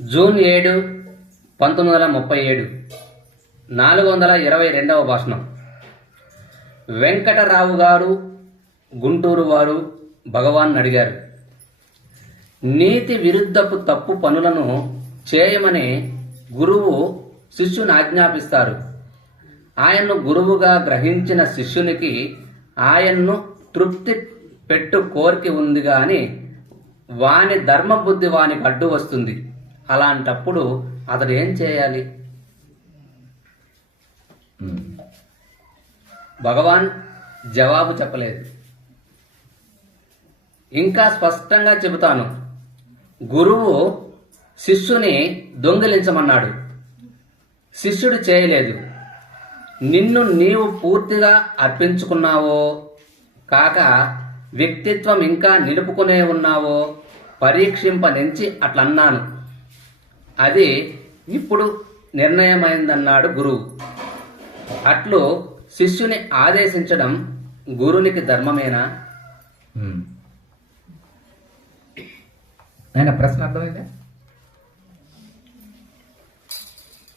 June ఏడు పంతొమ్మిది వందల ముప్పై ఏడు. నాలుగు వందల ఇరవై రెండవ భాషణం. వెంకటరావు గారు గుంటూరు వారు భగవాన్ అడిగారు నీతి విరుద్ధపు తప్పు పనులను చేయమని గురువు శిష్యుని ఆజ్ఞాపిస్తారు. ఆయన్ను గురువుగా గ్రహించిన శిష్యునికి ఆయన్ను తృప్తి పెట్టు కోరిక ఉంది గాని వాని ధర్మబుద్ధి వానికి అడ్డు వస్తుంది. అలాంటప్పుడు అతడు ఏం చేయాలి? భగవాన్ జవాబు చెప్పలేదు. ఇంకా స్పష్టంగా చెబుతాను. గురువు శిష్యుని దొంగిలించమన్నాడు. శిష్యుడు చేయలేదు. నిన్ను నీవు పూర్తిగా అర్పించుకున్నావో కాక వ్యక్తిత్వం ఇంకా నిలుపుకునే ఉన్నావో పరీక్షింపనించి అట్లన్నాను. అది ఇప్పుడు నిర్ణయమైందన్నాడు గురువు. అట్లు శిష్యుని ఆదేశించడం గురునికి ధర్మమేనా? ఆయన ప్రశ్న అర్థమైందా?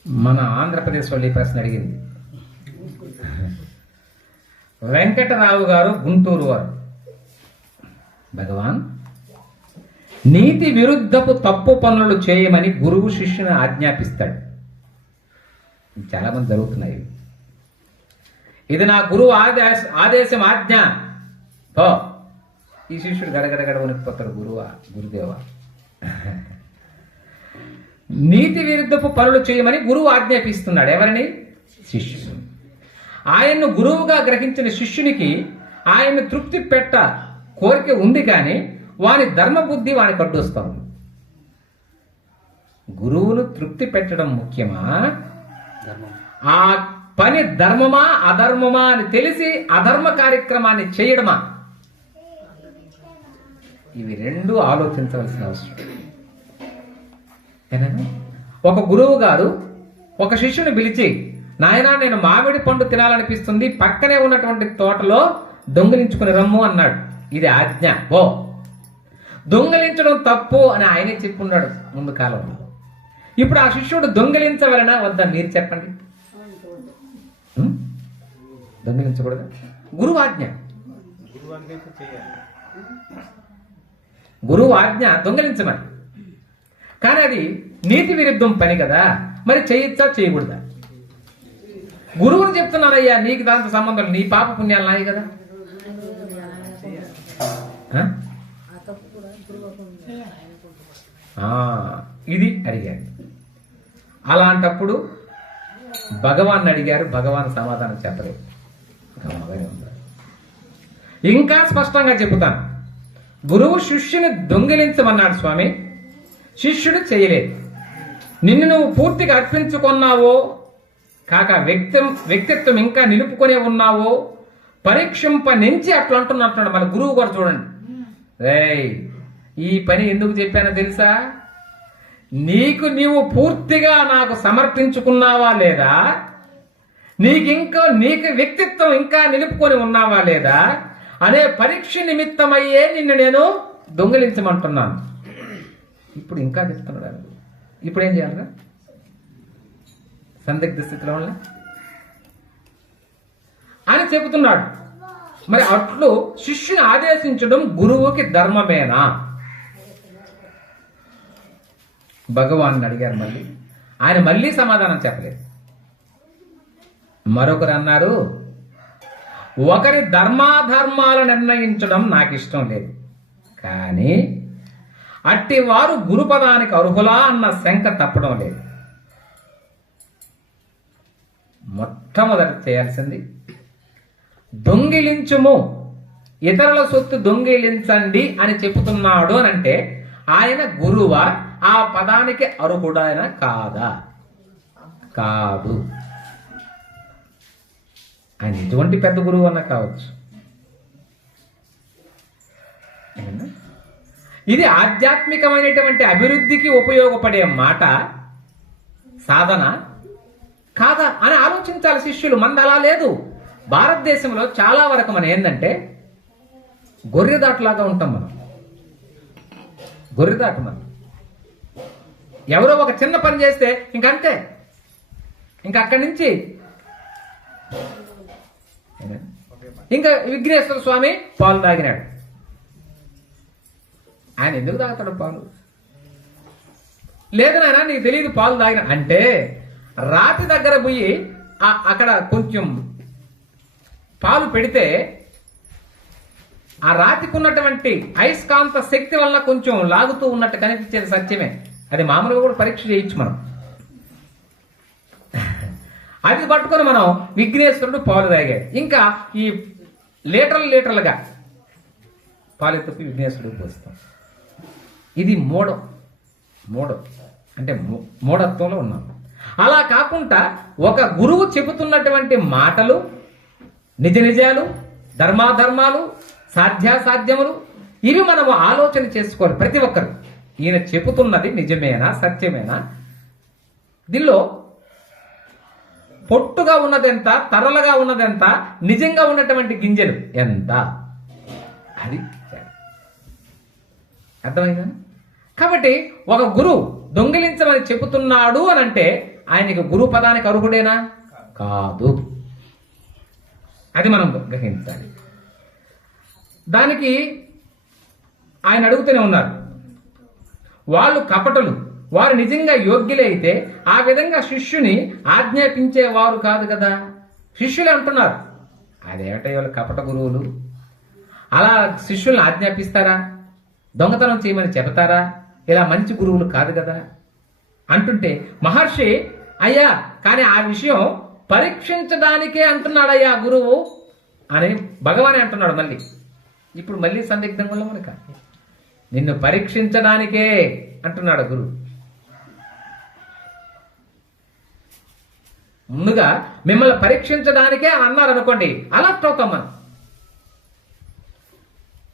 మన ఆంధ్రప్రదేశ్ వాళ్ళు ఈ ప్రశ్న అడిగింది. వెంకటరావు గారు గుంటూరు వారు. భగవాన్ నీతి విరుద్ధపు తప్పు పనులు చేయమని గురువు శిష్యుని ఆజ్ఞాపిస్తాడు. చాలామంది జరుగుతున్నాయి ఇది నా గురువు ఆదేశ ఆదేశం ఆజ్ఞ. ఓ ఈ శిష్యుడు గడగడగడ వణికిపోతాడు గురువా గురుదేవా. నీతి విరుద్ధపు పనులు చేయమని గురువు ఆజ్ఞాపిస్తున్నాడు. ఎవరిని? శిష్యుడు ఆయన్ను గురువుగా గ్రహించిన శిష్యునికి ఆయన్ను తృప్తి పెట్ట కోరిక ఉంది కానీ వాని ధర్మబుద్ధి వానికి అడ్డొస్తుంది గురువును తృప్తి పెట్టడం ముఖ్యమా? ఆ పని ధర్మమా అధర్మమా అని తెలిసి అధర్మ కార్యక్రమాన్ని చేయడమా? ఇవి రెండు ఆలోచించవలసిన అవసరం? ఒక గురువు గారు ఒక శిష్యుని పిలిచి నాయనా నేను మామిడి పండు తినాలనిపిస్తుంది పక్కనే ఉన్నటువంటి తోటలో దొంగిలించుకుని రమ్ము అన్నాడు. ఇది ఆజ్ఞ. ఓ! దొంగిలించడం తప్పు అని ఆయనే చెప్పున్నాడు ముందు కాలంలో. ఇప్పుడు ఆ శిష్యుడు దొంగిలించవలనా వద్దా? మీరు చెప్పండి? దొంగిలించకూడదా? గురువు ఆజ్ఞ గురువు ఆజ్ఞ దొంగిలించమని. కానీ అది నీతి విరుద్ధం పని కదా? మరి చేయొచ్చా? చేయకూడదా? గురువుని చెప్తున్నానయ్యా నీకు దాంతో సంబంధం. నీ పాప పుణ్యాలు నాయి కదా? ఇది అడిగాడు. అలాంటప్పుడు భగవాన్ అడిగారు భగవాన్ సమాధానం చెప్పలేదు. ఇంకా స్పష్టంగా చెబుతాను. గురువు శిష్యుని దొంగిలించమన్నాడు స్వామి. శిష్యుడు చేయలేదు. నిన్ను నువ్వు పూర్తిగా అర్పించుకున్నావో కాక వ్యక్తం వ్యక్తిత్వం ఇంకా నిలుపుకొనే ఉన్నావో పరీక్షింప నుంచి అట్లా అంటున్నట్టున్నాడు మన గురువు గారు చూడండి. రేయ్ ఈ పని ఎందుకు చెప్పానో తెలుసా? నీకు నీవు పూర్తిగా నాకు సమర్పించుకున్నావా లేదా? నీకు ఇంకా నీకు వ్యక్తిత్వం ఇంకా నిలుపుకొని ఉన్నావా లేదా? అనే పరీక్ష నిమిత్తమయ్యే నిన్ను నేను దొంగిలించమంటున్నాను. ఇప్పుడు ఇంకా చెప్తున్నాడు ఇప్పుడు ఏం చేయాలిరా? సందిగ్ధ స్థితిలో అని చెబుతున్నాడు. మరి అట్లు శిష్యుని ఆదేశించడం గురువుకి ధర్మమేనా? భగవాన్ అడిగారు మళ్ళీ. ఆయన మళ్ళీ సమాధానం చెప్పలేదు. మరొకరు అన్నారు ఒకరి ధర్మాధర్మాలు నిర్ణయించడం నాకు ఇష్టం లేదు. కానీ అట్టి వారు గురుపదానికి అర్హులా అన్న శంక తప్పడం లేదు. మొట్టమొదట చేయాల్సింది దొంగిలించుము. ఇతరుల సొత్తు దొంగిలించండి అని చెబుతున్నాడు అని అంటే ఆయన గురువా ఆ పదానికి అర్హుడైన కాదా? కాదు. ఆయన ఎటువంటి పెద్ద గురువు అన్న కావచ్చు. ఇది ఆధ్యాత్మికమైనటువంటి అభివృద్ధికి ఉపయోగపడే మాట సాధన కాదా? అని ఆలోచించాలి శిష్యులు. మంది అలా లేదు. భారతదేశంలో చాలా వరకు మనం ఏంటంటే గొర్రెదాటులాగా ఉంటాం మనం. గొర్రెదాట మనం. ఎవరో ఒక చిన్న పని చేస్తే ఇంకంతే. ఇంకా అక్కడి నుంచి ఇంకా విఘ్నేశ్వర స్వామి పాలు తాగినాడు. ఆయన ఎందుకు తాగుతాడు పాలు? లేదు నాయన నీకు తెలియదు పాలు తాగిన. అంటే రాతి దగ్గర పోయి అక్కడ కొంచెం పాలు పెడితే ఆ రాతికి ఉన్నటువంటి అయస్కాంత శక్తి వల్ల కొంచెం లాగుతూ ఉన్నట్టు కనిపించేది సత్యమే. అది మామూలుగా కూడా పరీక్ష చేయొచ్చు మనం. అది పట్టుకొని మనం విఘ్నేశ్వరుడు పాలు తాగాడు. ఇంకా ఈ లీటర్లు లీటర్లుగా పాలు ఎత్తుకు విఘ్నేశ్వరుడు పోస్తాం. ఇది మూడం మూడం అంటే మూ- మూఢత్వంలో ఉన్నాం. అలా కాకుండా ఒక గురువు చెబుతున్నటువంటి మాటలు నిజ నిజాలు ధర్మాధర్మాలు సాధ్యాసాధ్యములు ఇవి మనము ఆలోచన చేసుకోవాలి ప్రతి ఒక్కరు. ఈయన చెబుతున్నది నిజమేనా సత్యమేనా? దీనిలో పొట్టుగా ఉన్నదెంత తరలగా ఉన్నదెంత నిజంగా ఉన్నటువంటి గింజలు ఎంత? అది అర్థమైందా? కాబట్టి ఒక గురువు దొంగిలించమని చెబుతున్నాడు అని అంటే ఆయనకి గురు పదానికి అర్హుడేనా? కాదు. అది మనం గ్రహించాలి. దానికి ఆయన అడుగుతూనే ఉన్నారు. వాళ్ళు కపటలు. వారు నిజంగా యోగ్యులైతే ఆ విధంగా శిష్యుని ఆజ్ఞాపించేవారు కాదు కదా. శిష్యులే అంటున్నారు. అదేమిటో వాళ్ళు కపట గురువులు? అలా శిష్యుల్ని ఆజ్ఞాపిస్తారా? దొంగతనం చేయమని చెబుతారా? ఇలా మంచి గురువులు కాదు కదా? అంటుంటే మహర్షి అయ్యా కానీ ఆ విషయం పరీక్షించడానికే అంటున్నాడయ్యా గురువు అని భగవానే అంటున్నాడు మళ్ళీ. ఇప్పుడు మళ్ళీ సందిగ్ధంగా మనక. నిన్ను పరీక్షించడానికే అంటున్నాడు గురువు. ముందుగా మిమ్మల్ని పరీక్షించడానికే అని అన్నారు అనుకోండి అలర్ట్ అవుతాం మనం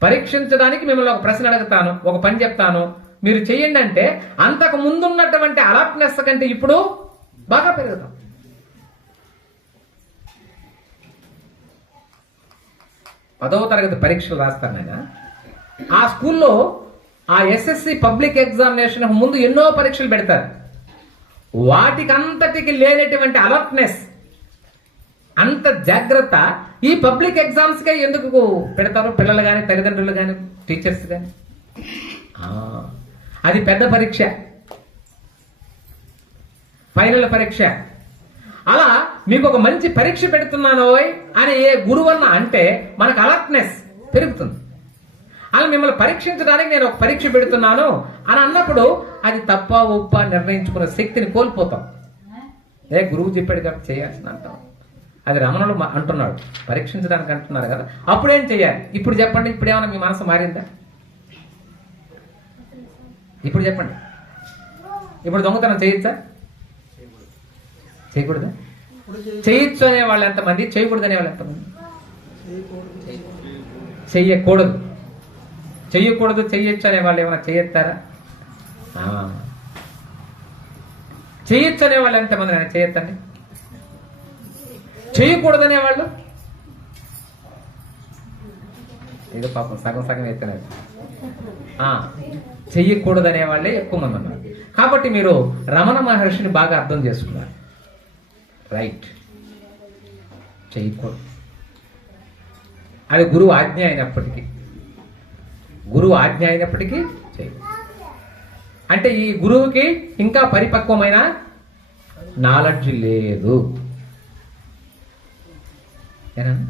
పరీక్షించడానికి మిమ్మల్ని ఒక ప్రశ్న అడుగుతాను ఒక పని చెప్తాను మీరు చెయ్యండి అంటే అంతకు ముందున్నటువంటి అలర్ట్నెస్ కంటే ఇప్పుడు బాగా పెరుగుతాం. పదవ తరగతి పరీక్షలు రాస్తాను ఆయన ఆ స్కూల్లో ఆ ఎస్ఎస్సి పబ్లిక్ ఎగ్జామినేషన్ ముందు ఎన్నో పరీక్షలు పెడతారు. వాటికి అంతటికి లేనటువంటి అలర్ట్నెస్ అంత జాగ్రత్త ఈ పబ్లిక్ ఎగ్జామ్స్కే ఎందుకు పెడతారు? పిల్లలు కానీ తల్లిదండ్రులు కానీ టీచర్స్ కానీ అది పెద్ద పరీక్ష. ఫైనల్ పరీక్ష. అలా మీకు ఒక మంచి పరీక్ష పెడుతున్నాను అని ఏ గురువన్న అంటే మనకు అలర్ట్నెస్ పెరుగుతుంది. అలా మిమ్మల్ని పరీక్షించడానికి నేను ఒక పరీక్ష పెడుతున్నాను అని అన్నప్పుడు అది తప్ప ఒప్ప నిర్ణయించుకునే శక్తిని కోల్పోతాం. ఏ గురువు చెప్పాడు కాబట్టి చేయాల్సిన అంటాం. అది రమణుడు అంటున్నాడు. పరీక్షించడానికి అంటున్నారు కదా. అప్పుడేం చేయాలి? ఇప్పుడు చెప్పండి. ఇప్పుడు ఏమైనా మీ మనసు మారిందా? ఇప్పుడు చెప్పండి. ఇప్పుడు దొంగతనం చేయొచ్చా? చేయకూడదా? చేయొచ్చు అనే వాళ్ళు ఎంతమంది చేయకూడదు అనే వాళ్ళు ఎంతమంది చెయ్యకూడదు. చెయ్యకూడదు చెయ్యొచ్చు అనే వాళ్ళు ఏమైనా చేయొత్తారా? చేయొచ్చు అనే వాళ్ళు ఎంతమంది నేను చేయొత్తండి? చేయకూడదనే వాళ్ళు? ఏదో పాపం సగం సగం ఎత్తున్నారు చెయ్యకూడదు అనేవాళ్ళే వాళ్ళే ఎక్కువ మంది ఉన్నారు. కాబట్టి మీరు రమణ మహర్షిని బాగా అర్థం చేసుకున్నారు. రైట్ చేయకూడదు అది గురువు ఆజ్ఞ అయినప్పటికీ. గురువు ఆజ్ఞ అయినప్పటికీ చేయ అంటే ఈ గురువుకి ఇంకా పరిపక్వమైన నాలెడ్జ్ లేదు.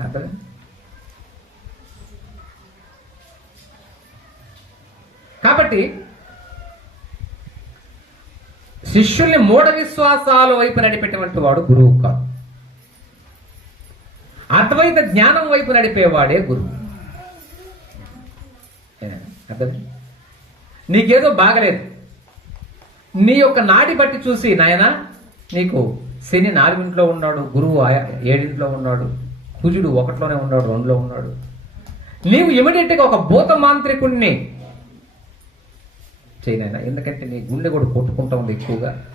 అర్థం కాబట్టి శిష్యుల్ని మూఢ విశ్వాసాల వైపు నడిపేటువంటి వాడు గురువు కాదు. అద్వైత జ్ఞానం వైపు నడిపేవాడే గురువు. ఏనా? నీకేదో బాగలేదు. నీ యొక్క నాడి బట్టి చూసి నాయన నీకు శని నాలుగింట్లో ఉన్నాడు గురువు ఏడింట్లో ఉన్నాడు కుజుడు ఒకటిలోనే ఉన్నాడు రెండులో ఉన్నాడు. నీవు ఇమీడియట్గా ఒక భూత మాంత్రికుణ్ణి చేయనైనా. ఎందుకంటే నీ గుండె కూడా కొట్టుకుంటా ఉంది ఎక్కువగా.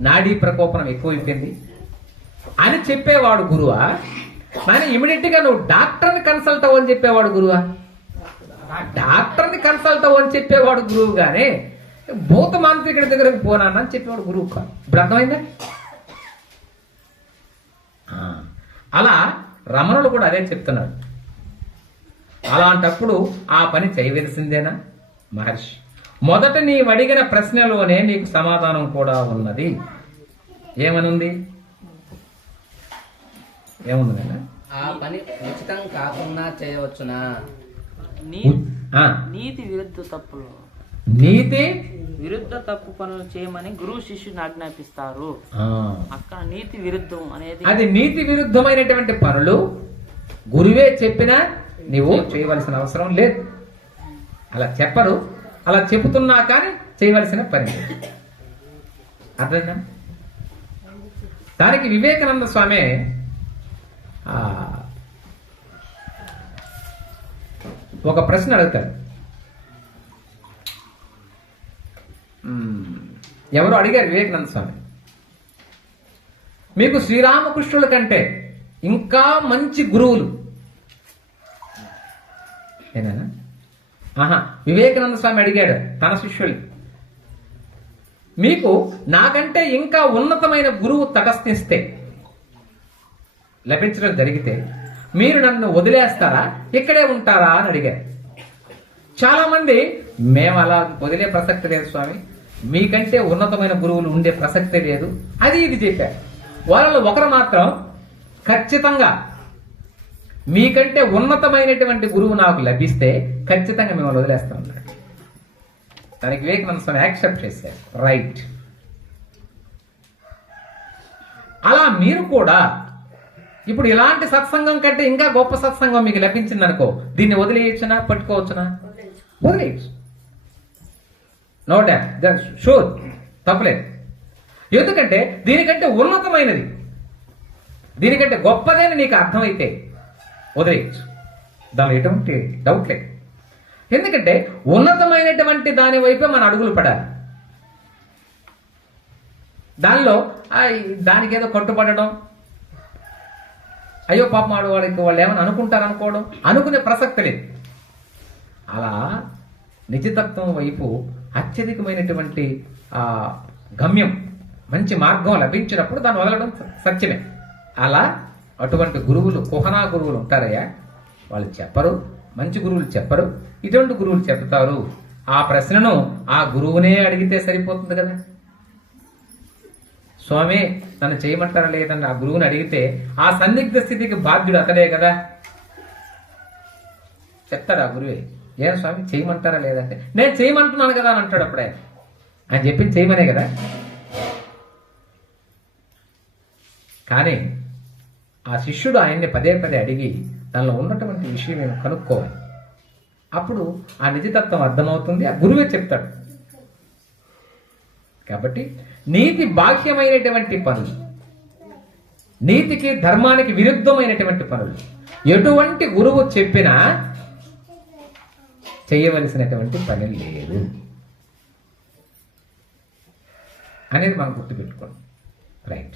నాడీ ప్రకోపనం ఎక్కువైపోయింది. అని చెప్పేవాడు గురువా? మన ఇమీడియట్గా నువ్వు డాక్టర్ని కన్సల్ట్ అవ్వని చెప్పేవాడు గురువా? డాక్టర్ని కన్సల్ట్ అవ్వని చెప్పేవాడు గురువు కానీ భూత మాంత్రికుడి దగ్గరకు పోనానని చెప్పేవాడు గురువు కాదు ఇప్పుడు అర్థమైందా? అలా రమణుడు కూడా అదే చెప్తున్నాడు. అలాంటప్పుడు ఆ పని చేయవలసిందేనా? మహర్షి. మొదట నీవు అడిగిన ప్రశ్నలోనే నీకు సమాధానం కూడా ఉన్నది. ఏమనుంది? ఏముంది? ఆ పని ఉచితం కాకుండా చేయవచ్చునా? నీ ఆ, నీతి విరుద్ధ తప్పులు. నీతి? విరుద్ధ తప్పు పనులు చేయమని గురువు శిష్యుని ఆజ్ఞాపిస్తారు. ఆ, అక్కడ నీతి విరుద్ధం అనేది అది నీతి విరుద్ధమైనటువంటి పనులు. గురువే చెప్పినా నీవు చేయవలసిన అవసరం లేదు. అలా చెప్పరు. అలా చెబుతున్నా కానీ చేయవలసిన పని లేదు. అర్థమైందా? దానికి వివేకానంద స్వామి ఒక ప్రశ్న అడుగుతాడు ఎవరు అడిగారు వివేకానంద స్వామి. మీకు శ్రీరామకృష్ణుల కంటే ఇంకా మంచి గురువులు. ఏనా? ఆహా వివేకానంద స్వామి అడిగాడు తన శిష్యులు. మీకు నాకంటే ఇంకా ఉన్నతమైన గురువు తటస్థిస్తే లభించడం జరిగితే మీరు నన్ను వదిలేస్తారా? ఇక్కడే ఉంటారా అని అడిగారు. చాలామంది మేము అలా వదిలే ప్రసక్తి లేదు స్వామి. మీకంటే ఉన్నతమైన గురువులు ఉండే ప్రసక్తే లేదు. అది ఇది చెప్పారు. వాళ్ళలో ఒకరు మాత్రం ఖచ్చితంగా మీకంటే ఉన్నతమైనటువంటి గురువు నాకు లభిస్తే ఖచ్చితంగా మిమ్మల్ని వదిలేస్తాం అన్నాడు దానికి వివేకానంద స్వామి యాక్సెప్ట్ చేశారు. రైట్ అలా మీరు కూడా ఇప్పుడు ఇలాంటి సత్సంగం కంటే ఇంకా గొప్ప సత్సంగం మీకు లభించింది అనుకో దీన్ని వదిలేయచ్చునా పట్టుకోవచ్చునా? వదిలేయచ్చు. నో డ్యాట్ షూర్ తప్పలేదు. ఎందుకంటే దీనికంటే ఉన్నతమైనది. దీనికంటే గొప్పదని నీకు అర్థమైతే వదిలేయచ్చు. దానిలో ఎటువంటి డౌట్ లేదు. ఎందుకంటే ఉన్నతమైనటువంటి దాని వైపే మన అడుగులు పడాలి. దానిలో దానికి ఏదో కట్టుపడడం అయ్యో పాపం ఆడు వాళ్ళు ఏమైనా అనుకుంటారు అనుకోవడం. అనుకునే ప్రసక్తి లేదు. అలా నిజతత్వం వైపు అత్యధికమైనటువంటి గమ్యం మంచి మార్గం లభించినప్పుడు దాన్ని వదలడం సత్యమే. అలా అటువంటి గురువులు కుహనా గురువులు ఉంటారయ్యా. వాళ్ళు చెప్పరు. మంచి గురువులు చెప్పరు. ఇటువంటి గురువులు చెప్తారు. ఆ ప్రశ్నను ఆ గురువునే అడిగితే సరిపోతుంది కదా? స్వామి నన్ను చేయమంటారా లేదని ఆ గురువుని అడిగితే ఆ సందిగ్ధ స్థితికి బాధ్యుడు అతడే కదా? చెప్తాడు ఆ గురువే? ఏం స్వామి చేయమంటారా లేదంటే? నేను చేయమంటున్నాను కదా అని అంటాడు అప్పుడే. ఆయన చెప్పింది చేయమనే కదా? కానీ ఆ శిష్యుడు ఆయన్ని పదే పదే అడిగి దానిలో ఉన్నటువంటి విషయం మేము కనుక్కోవాలి. అప్పుడు ఆ నిజతత్వం అర్థమవుతుంది ఆ గురువే చెప్తాడు. కాబట్టి నీతి బాహ్యమైనటువంటి పనులు నీతికి ధర్మానికి విరుద్ధమైనటువంటి పనులు ఎటువంటి గురువు చెప్పినా చేయవలసినటువంటి పని లేదు. అనేది మనం గుర్తుపెట్టుకోండి రైట్.